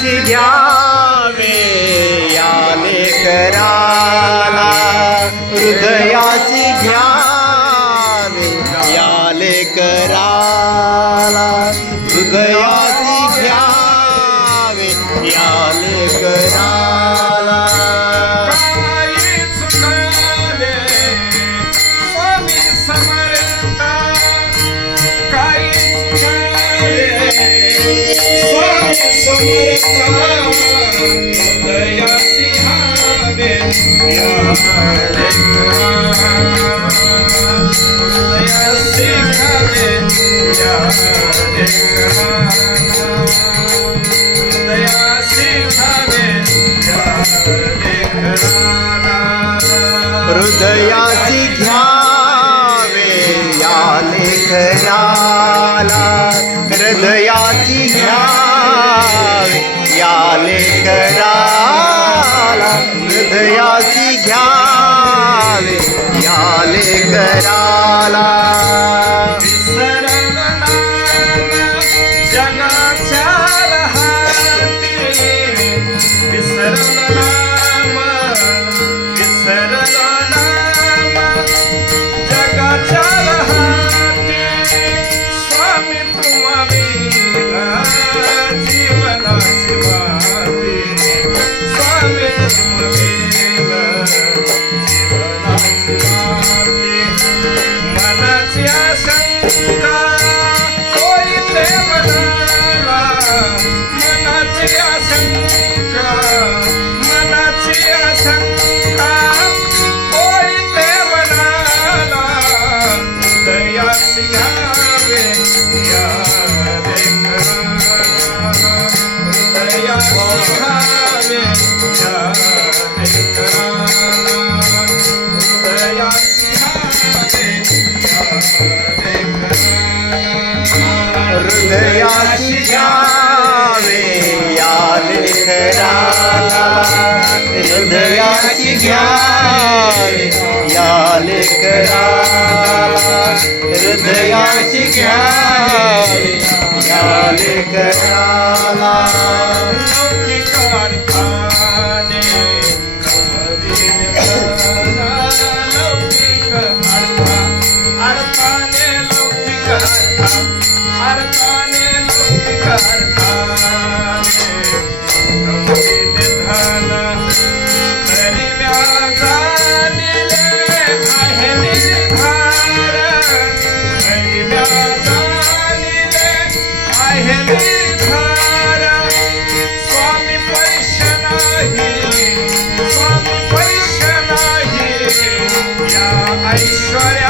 वासी द्यावे या कराला हृदयाची घ्यावे या लेकर हृदयासी घ्यावे या लेखनाला. हृदयासी घ्यावे या लेखनाला. हृदयासी घ्या कराला लेखराला हृदयाची घ्या या लेखराला हृदयाची घ्या या Shorty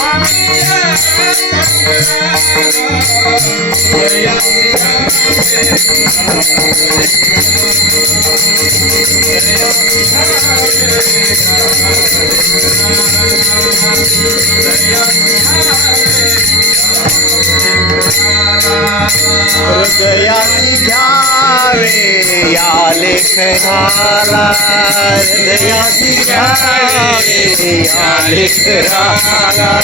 Yeah. हृदयानी घ्यावे या लेखनाला. हृदयानी घ्यावे या लेखनाला.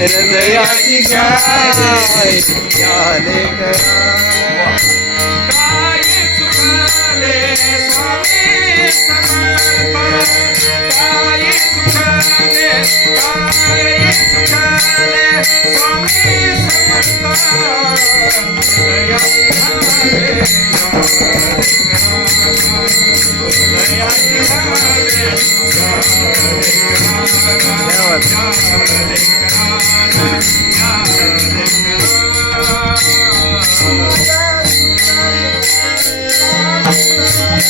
हृदयानी घ्यावे या लेखनाला. स्वामी समर्थ